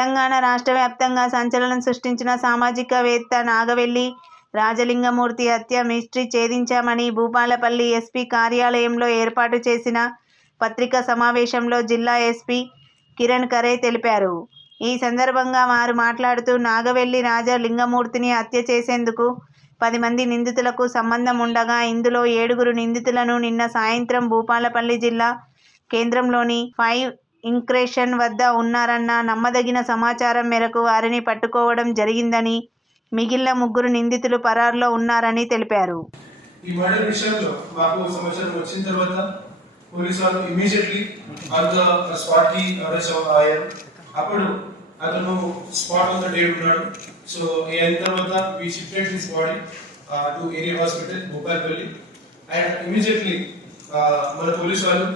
తెలంగాణ రాష్ట్ర వ్యాప్తంగా సంచలనం సృష్టించిన సామాజికవేత్త నాగవెల్లి రాజలింగమూర్తి హత్య మిస్టరీ ఛేదించామని భూపాలపల్లి ఎస్పీ కార్యాలయంలో ఏర్పాటు చేసిన పత్రికా సమావేశంలో జిల్లా ఎస్పీ కిరణ్ ఖరే తెలిపారు. ఈ సందర్భంగా వారు మాట్లాడుతూ నాగవెల్లి రాజలింగమూర్తిని హత్య చేసేందుకు పది మంది నిందితులకు సంబంధం ఉండగా ఇందులో ఏడుగురు నిందితులను నిన్న సాయంత్రం భూపాలపల్లి జిల్లా కేంద్రంలోని ఫైవ్ ఇంక్రేషన్ వద్ద ఉన్నారన్న నమ్మదగిన సమాచారం మేరకు వారిని పట్టుకోవడం జరిగిందని మిగిలిన ముగ్గురు నిందితులు పరారులో ఉన్నారని తెలిపారు. ఈ మర్డర్ విషయంలో మాకు సమాచారం వచ్చిన తర్వాత పోలీసు వాళ్ళు ఇమీడియట్లీ ఆన్ స్పాట్కి అరెస్ట్ అయ్యారు. అప్పుడు అతను స్పాట్ ఆన్ ద డేట్ ఉన్నాడు. సో అయిన తర్వాత we shifted his body to area hospital Bhupalpally and immediately మన పోలీసు వాళ్ళు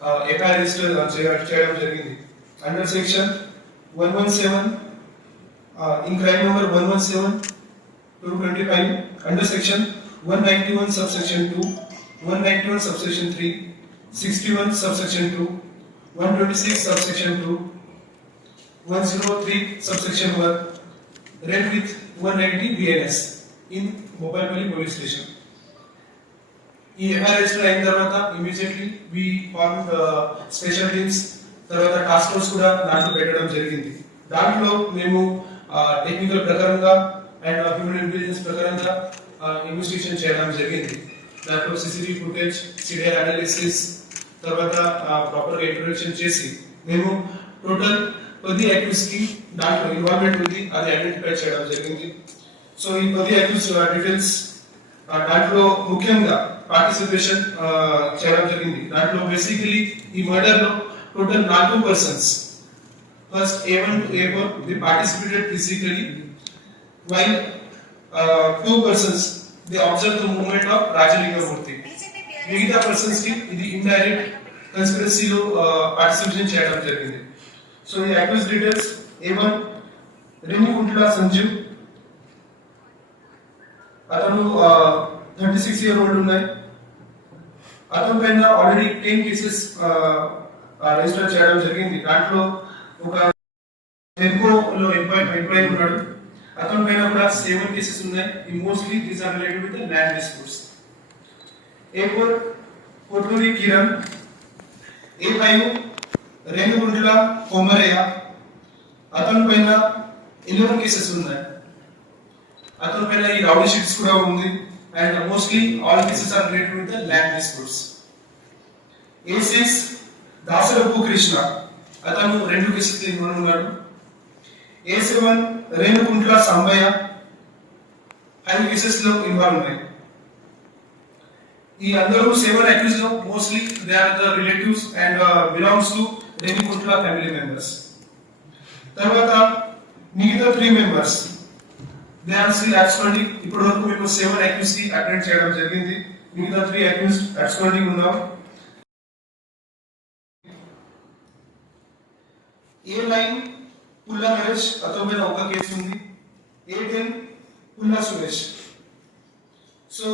uh, FI registered on Child of Jagini under section 117 uh, in crime number 117 225 under section 191 subsection 2 191 subsection 3 61 subsection 2 126 subsection 2 103 subsection 1 read with 190 BNS in Mobile Police Station. ఈ FIR అయిన తర్వాత immediately we form special teams తర్వాత task force కూడా దాంట్లో పెట్టడం జరిగింది. దాంట్లో మేము uh, టెక్నికల్ ప్రకారంగా అండ్ హ్యూమన్ ఇంటెలిజెన్స్ ప్రకారంగా uh, ఇన్వెస్టిగేషన్ చేయడం జరిగింది. దాంట్లో సిసిటివి ఫుటేజ్ సిడిఆర్ అనాలిసిస్ తర్వాత uh, ప్రాపర్ ఇంట్రొడక్షన్ చేసి మేము టోటల్ పది అక్యూస్కి దాంట్లో ఇన్వాల్వ్మెంట్ ఉంది అది ఐడెంటిఫై చేయడం జరిగింది. సో ఈ పది అక్యూస్ డీటెయిల్స్ దాంట్లో ముఖ్యంగా పార్టిసిపేషన్ చేయడం జరిగింది. దాంట్లో బేసికలీ ఈ మర్డర్లో టోటల్ నాలుగు persons first A one to A four they participated physically while two persons they observe the moment of Rajalingamurthy మిగతా పర్సన్స్కి ఇది ఇండైరెక్ట్ కన్స్పిరసీలో పార్టిసిపేషన్ చేయడం జరిగింది. సో ఈ accused details A one Remmikuntla Sanjeev అతను థర్టీ సిక్స్ ఇయర్ ఓల్డ్ ఉన్నాయి అతని పైన ఆల్రెడీ టెన్ కేసెస్ రిజిస్టర్ చేయడం జరిగింది. దాంట్లో ఒక టెంపోలో ఎంప్లాయ్ ఎంప్లాయ్ ఉన్నాడు. అతని పైన కూడా సెవెన్ కేసెస్ ఉన్నాయి. Mostly these are related with land disputes A four Kotturi Kiran A five Renugundla Komaraiah అతని పైన ఎలెవెన్ కేసెస్ ఉన్నాయి. అతని పైన ఈ రౌడీ షీట్స్ కూడా ఉంది. And mostly all are related with the land disputes. A six Dasarapu Krishna అతను రెండు కేసులు ఇన్వాల్వ్ ఉన్నాడు ఏ సెవెన్ రేణుకుంట్ల సంబయ్య ఐదు కేసెస్లో ఇన్వాల్వ్ ఉన్నాయి. ఈ అందరూ seven అక్యూజ్లో mostly they are the relatives and belongs to Renukuntla family members తర్వాత మిగతా three members they are still absconding ఇప్పటి వరకు మేము సెవెన్ అక్యూస్కి అటెండ్ చేయడం జరిగింది. మిగతా త్రీ అక్యూస్ అబ్స్కాండింగ్ ఉన్నాం. ఏ లైన్ పుల్ల నరేష్ అతని మీద ఒక కేసు ఉంది. ఏ టెన్ పుల్ల సురేష్. సో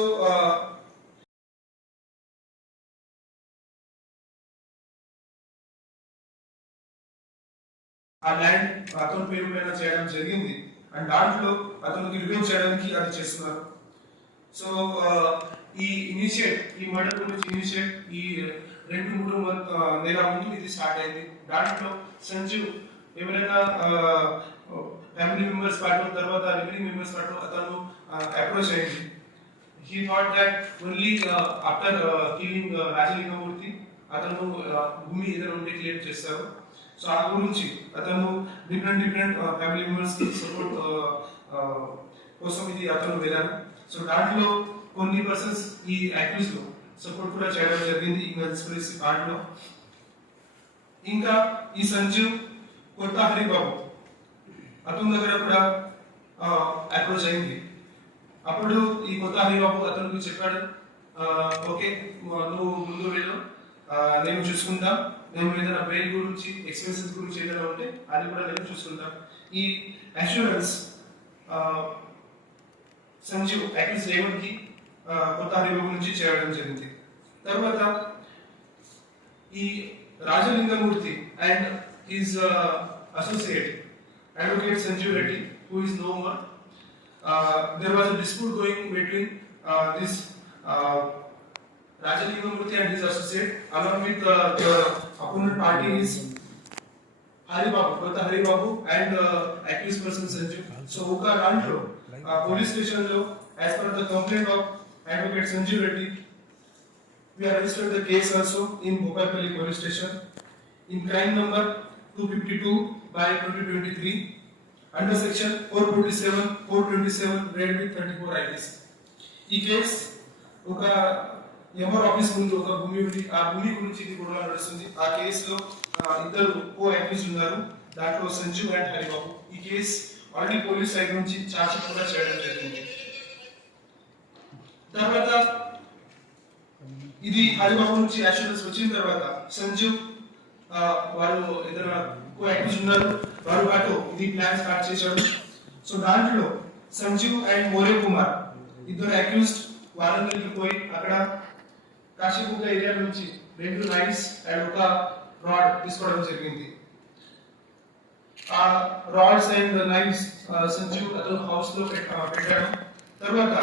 ఆ ల్యాండ్ అతని పేరు పైన చేయడం జరిగింది. అండ్ దాంట్లో అతను రివెంజ్ చేయడానికి అది చేస్తున్నారు. సో uh, ఈ ఇనిషియేట్ ఈ మర్డర్ గురించి ఇనిషియేట్ ఈ రెండు మూడు uh, నెల ముందు ఇది స్టార్ట్ అయింది. దాంట్లో సంజీవ్ ఎవరైనా ఫ్యామిలీ మెంబర్స్ పట్టడం తర్వాత రిమైనింగ్ మెంబర్స్ పట్టడం అతను అప్రోచ్ అయింది he thought that only after killing Rajalingamurthy అతను uh, భూమి ఏదైనా ఉంటే క్లియర్ చేస్తారు. సో ఆ గురించి అతను డిఫరెంట్ డిఫరెంట్ ఫ్యామిలీ మెంబర్స్కి సపోర్ట్ కోసం ఇది అతను వెళ్ళారు. సో దాంట్లో కొన్ని పర్సన్స్ ఈ యాక్టివ్స్లో సపోర్ట్ కూడా చేయడం జరిగింది ఈ కన్స్పిరసీ దాంట్లో. ఇంకా ఈ సంజీవ్ కొత్త హరిబాబు అతని దగ్గర కూడా అప్రోచ్ అయింది. అప్పుడు ఈ కొత్త హరిబాబు అతనికి చెప్పాడు ఓకే నువ్వు ముందు వెళ్ళు నేను చూసుకుంటా ఏదైనా బెయిల్ గురించి ఎక్స్పెన్సెస్ గురించి ఏదైనా ఉంటే అది కూడా నేను చూసుకుంటా ఈ అష్యూరెన్స్ సంజీవ్ యాక్టివ్స్ రేవంత్కి ఆ, కొత్త హరిబాబు నుంచి చేయడం జరిగింది తర్వాత ఈ Rajalingamurthy and his associate advocate Sanjeev Reddy, who is no more. Uh, there was a dispute going between uh, this uh, Rajalingam and his associate, opponent party is Hari Haribabu, Kota Haribabu and uh, accused person Sanju Sohuka to uh, police station law, as per the complaint of advocate Sanjeev Reddy. We have registered the case also in Bhopalpally police station in crime number 252 by 2023 under section 427, 427, read with 34 IPC. E case, Oka MR office ముందు ఒక భూమి ఉంది ఆ భూమి గురించి ఇది కూడా నడుస్తుంది. ఆ కేసులో ఇద్దరు కో అక్యూజ్ ఉన్నారు. దాంట్లో సంజీవ్ అండ్ హరిబాబు. ఈ కేసు ఆల్రెడీ పోలీస్ సైడ్ నుంచి చార్జ్ కూడా చేయడం జరిగింది. తర్వాత ఇది హరిబాబు నుంచి అష్యూరెన్స్ వచ్చిన తర్వాత సంజీవ్ ఆ, వారు ఇద్దరు కో అక్యూజ్ ఉన్నారు. వారు పాటు ఇది ప్లాన్ స్టార్ట్ చేశారు. సో దాంట్లో సంజీవ్ అండ్ మోరే కుమార్ ఇద్దరు అక్యూజ్డ్ వారందరికి పోయి అక్కడ కాశీబుగ్గ ఏరియా నుంచి రెండు నైట్స్ అండ్ ఒక రాడ్ తీసుకోవడం జరిగింది. ఆ రాడ్స్ అండ్ లైన్స్ సంజీవ్ అతను హౌస్లో పెట్టాను. తర్వాత